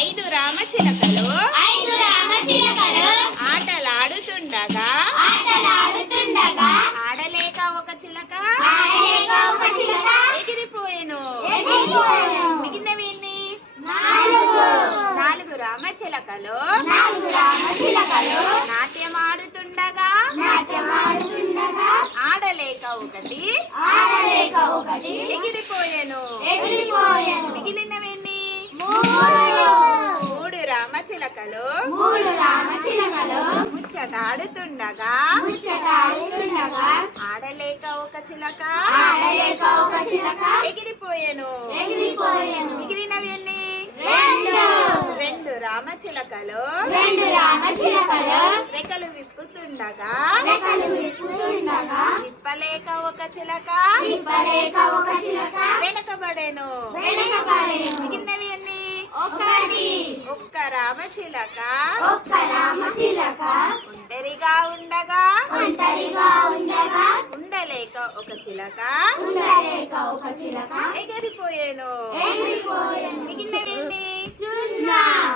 ఐదు రామచిలకలు ఆటలాడుతుండగా ఆడలేక ఒక చిలక ఎగిరిపోయెను. మిగిలినవి నాలుగు రామచిలకలు నాట్యమాడుతుండగా ఆడలేక ఒకటి ఎగిరిపోయెను. మిగిలినవి మూడు రామచిలకలు ముచ్చటాడుతుండగా ఆడలేక ఒక చిలక ఎగిరిపోయెను. మిగిలినవి రెండు రామచిలకలు రెక్కలు విప్పుతుండగా విప్పలేక ఒక చిలక వెనకబడెను. మిగిలినవి ఒక్క రామచిలక ఒంటరిగా ఉండగా ఉండలేక ఒక చిలక ఎగిరిపోయేను. మిగిలినవి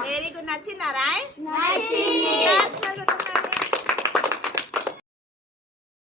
వెరీ గుడ్. నచ్చిందా రాయ్?